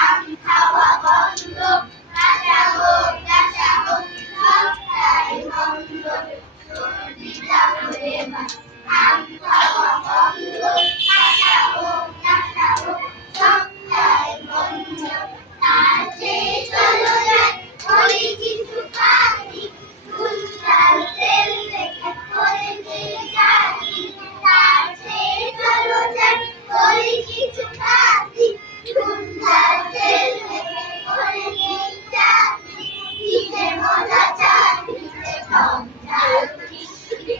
আম খাওয়া বন্ধ, কাঁচা হোক কাঁচা হোক সবটাই বন্ধ। সর্দিটা হলে আম খাওয়া বন্ধ, কাঁচা হোক কাঁচা হোক সবটাই বন্ধ। তার চেয়ে চলো যাই করি কিছু কাজ, নুন ঝাল তেল মেখে করে নিই চাটনি। তার চেয়ে চলো যাই করি কিছু কাজ, নুন ঝাল তেল মেখে করে নিই চাটনি। কি যে মজা চাটনিতে টক ঝাল মিষ্টি।